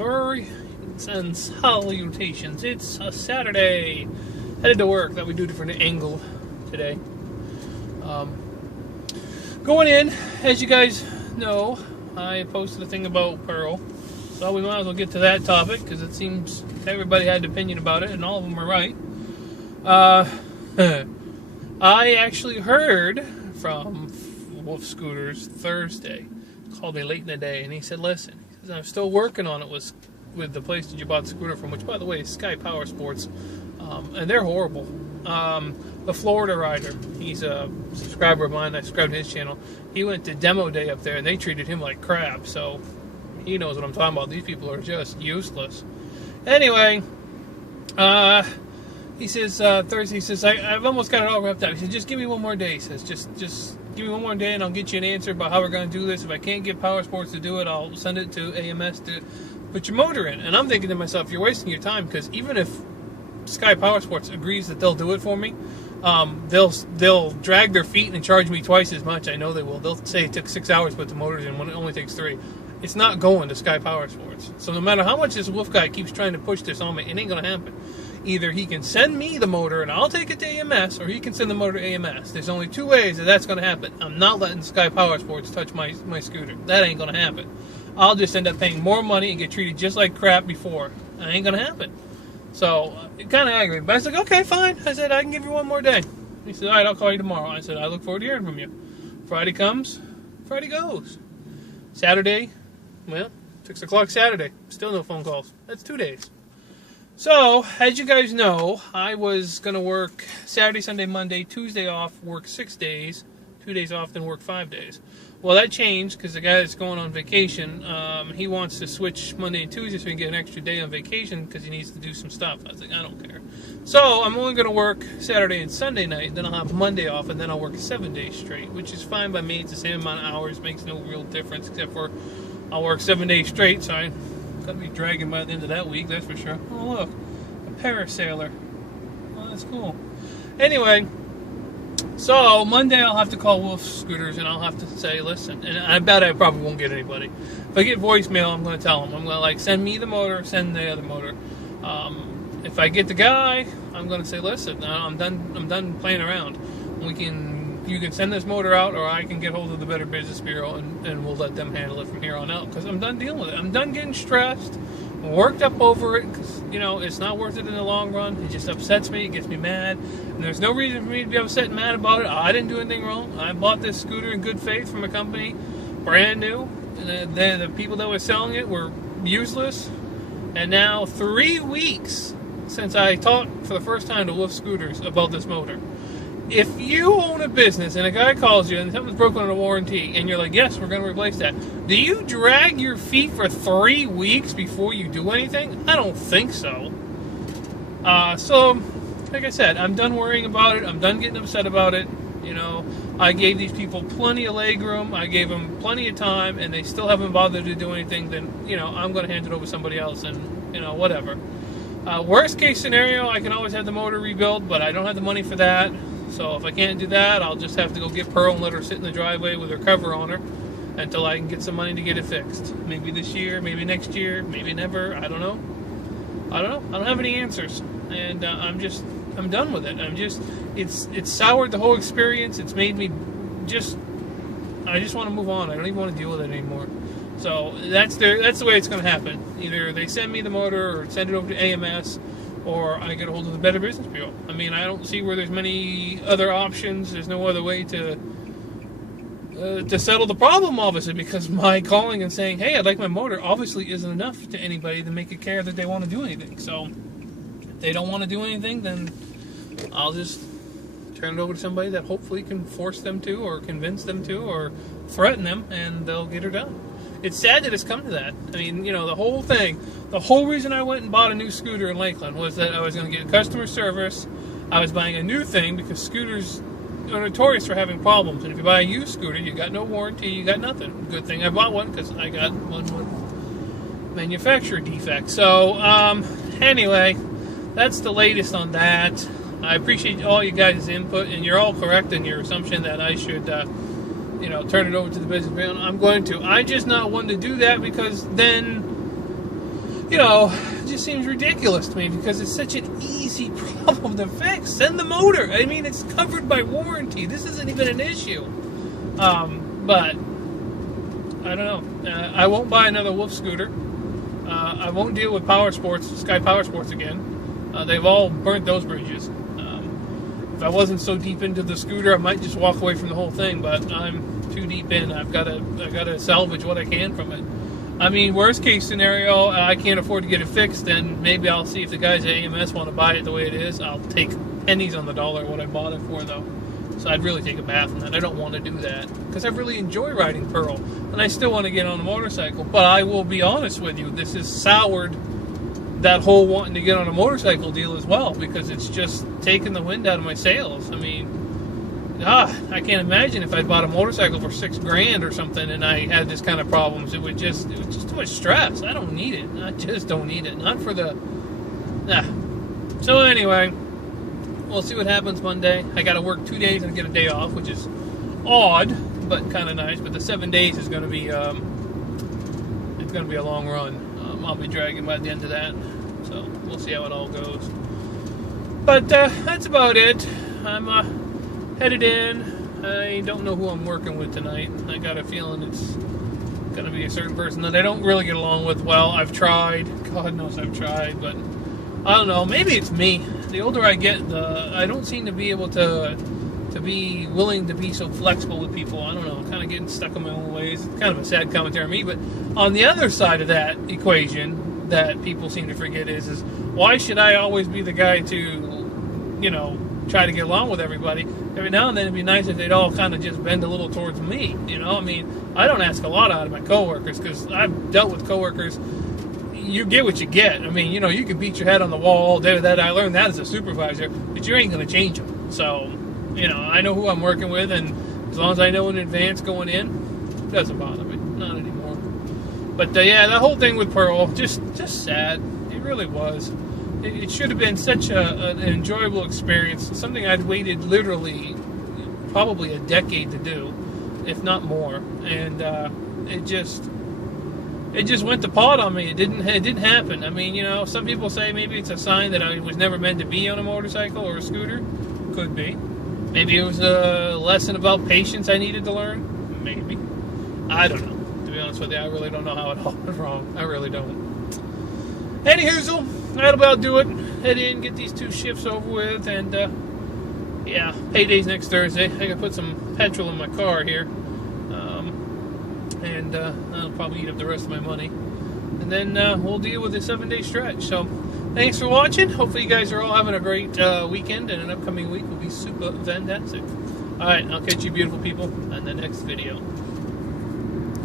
and salutations. It's a Saturday. Headed to work. Thought we'd do a different angle today. Going in, as you guys know, I posted a thing about Pearl. So we might as well get to that topic because it seems everybody had an opinion about it and all of them were right. I actually heard from Wolf Scooters Thursday. Called me late in the day and he said, listen, I'm still working on it with the place that you bought the scooter from, which by the way is Sky Power Sports, and they're horrible. The Florida rider, he's a subscriber of mine. I subscribed to his channel. He went to demo day up there and they treated him like crap, so he knows what I'm talking about. These people are just useless. Anyway, he says Thursday, he says, I've almost got it all wrapped up. He says, just give me one more day. He says, just give me one more day and I'll get you an answer about how we're going to do this. If I can't get Power Sports to do it, I'll send it to AMS to put your motor in. And I'm thinking to myself, you're wasting your time, because even if Sky Power Sports agrees that they'll do it for me, they'll drag their feet and charge me twice as much. I know they will. They'll say it took 6 hours to put the motors in when it only takes 3. It's not going to Sky Power Sports. So no matter how much this Wolf guy keeps trying to push this on me, it ain't going to happen. Either he can send me the motor and I'll take it to AMS, or he can send the motor to AMS. There's only 2 ways that that's going to happen. I'm not letting Sky Power Sports touch my scooter. That ain't going to happen. I'll just end up paying more money and get treated just like crap before. That ain't going to happen. So it kind of aggravated. But I was like, okay, fine. I said, I can give you one more day. He said, all right, I'll call you tomorrow. I said, I look forward to hearing from you. Friday comes, Friday goes. Saturday, well, 6 o'clock Saturday. Still no phone calls. That's 2 days. So, as you guys know, I was going to work Saturday, Sunday, Monday, Tuesday off, work 6 days, 2 days off, then work 5 days. Well, that changed because the guy that's going on vacation, he wants to switch Monday and Tuesday so he can get an extra day on vacation because he needs to do some stuff. I was like, I don't care. So, I'm only going to work Saturday and Sunday night, then I'll have Monday off, and then I'll work 7 days straight, which is fine by me. It's the same amount of hours, makes no real difference, except for I'll work 7 days straight, so I'm going to be dragging by the end of that week, that's for sure. Oh, look, a parasailer. Oh, that's cool. Anyway, so Monday I'll have to call Wolf Scooters and I'll have to say, listen, and I bet I probably won't get anybody. If I get voicemail, I'm going to tell them. I'm going to send me the motor, send the other motor. If I get the guy, I'm going to say, listen, I'm done playing around. You can send this motor out, or I can get hold of the Better Business Bureau and we'll let them handle it from here on out, because I'm done dealing with it. I'm done getting stressed, worked up over it, because, it's not worth it in the long run. It just upsets me, it gets me mad, and there's no reason for me to be upset and mad about it. I didn't do anything wrong. I bought this scooter in good faith from a company, brand new, and the people that were selling it were useless, and now 3 weeks since I talked for the first time to Wolf Scooters about this motor. If you own a business and a guy calls you and something's broken on a warranty and you're like, yes, we're going to replace that, do you drag your feet for 3 weeks before you do anything? I don't think so. So, like I said, I'm done worrying about it. I'm done getting upset about it. I gave these people plenty of leg room. I gave them plenty of time, and they still haven't bothered to do anything. Then, I'm going to hand it over to somebody else and, whatever. Worst case scenario, I can always have the motor rebuilt, but I don't have the money for that. So if I can't do that, I'll just have to go get Pearl and let her sit in the driveway with her cover on her until I can get some money to get it fixed. Maybe this year, maybe next year, maybe never. I don't know. I don't have any answers, and I'm done with it. It's soured the whole experience. It's made me I just want to move on. I don't even want to deal with it anymore. So that's the way it's going to happen. Either they send me the motor or send it over to AMS, or I get a hold of the Better Business Bureau. I mean, I don't see where there's many other options. There's no other way to settle the problem, obviously, because my calling and saying, hey, I'd like my motor, obviously isn't enough to anybody to make it care that they want to do anything. So if they don't want to do anything, then I'll just turn it over to somebody that hopefully can force them to, or convince them to, or threaten them, and they'll get her done. It's sad that it's come to that. I mean, the whole thing, the whole reason I went and bought a new scooter in Lakeland was that I was going to get customer service. I was buying a new thing because scooters are notorious for having problems. And if you buy a used scooter, you got no warranty, you got nothing. Good thing I bought one, because I got one with manufacturer defect. So, anyway, that's the latest on that. I appreciate all you guys' input, and you're all correct in your assumption that I should turn it over to the business bureau. I'm going to. I'm just not one to do that, because then you know, it just seems ridiculous to me because it's such an easy problem to fix. Send the motor. I mean, it's covered by warranty. This isn't even an issue. But I don't know. I won't buy another Wolf scooter. I won't deal with Power Sports, Sky Power Sports again. They've all burnt those bridges. If I wasn't so deep into the scooter, I might just walk away from the whole thing. But I'm too deep in. I gotta salvage what I can from it. I mean, worst case scenario, I can't afford to get it fixed. Then maybe I'll see if the guys at AMS want to buy it the way it is. I'll take pennies on the dollar what I bought it for, though. So I'd really take a bath on that. I don't want to do that because I really enjoy riding Pearl, and I still want to get on a motorcycle. But I will be honest with you, this has soured that whole wanting to get on a motorcycle deal as well, because it's just taken the wind out of my sails. I mean, I can't imagine if I'd bought a motorcycle for $6,000 or something and I had this kind of problems. It was just too much stress. I don't need it. I just don't need it. Not for the. So anyway. We'll see what happens Monday. I got to work 2 days and get a day off, which is odd, but kind of nice. But the 7 days is going to be it's going to be a long run. I'll be dragging by the end of that, so we'll see how it all goes. But that's about it. I'm headed in. I don't know who I'm working with tonight. I got a feeling it's going to be a certain person that I don't really get along with well. I've tried. God knows I've tried, but I don't know. Maybe it's me. The older I get, I don't seem to be able to be willing to be so flexible with people. I don't know. I'm kind of getting stuck in my own ways. It's kind of a sad commentary on me. But on the other side of that equation that people seem to forget is why should I always be the guy to, you know, try to get along with everybody? Every now and then it'd be nice if they'd all kind of just bend a little towards me. You know, I mean, I don't ask a lot out of my coworkers because I've dealt with coworkers. You get what you get. I mean, you know, you can beat your head on the wall all day with that. I learned that as a supervisor, but you ain't going to change them. So, you know, I know who I'm working with, and as long as I know in advance going in, it doesn't bother me. Not anymore. But, yeah, the whole thing with Pearl, just sad. It really was. It should have been such an enjoyable experience, something I'd waited literally probably a decade to do, if not more. And it just went to pot on me. It didn't happen. I mean, you know, some people say maybe it's a sign that I was never meant to be on a motorcycle or a scooter. Could be. Maybe it was a lesson about patience I needed to learn. Maybe. I don't know. To be honest with you, I really don't know how it all went wrong. I really don't. Anywho, that'll about do it. Head in, get these 2 shifts over with, and yeah, payday's next Thursday. I gotta put some petrol in my car here. And that'll probably eat up the rest of my money. And then we'll deal with the 7-day stretch. So, thanks for watching. Hopefully you guys are all having a great weekend, and an upcoming week will be super fantastic. Alright, I'll catch you beautiful people in the next video.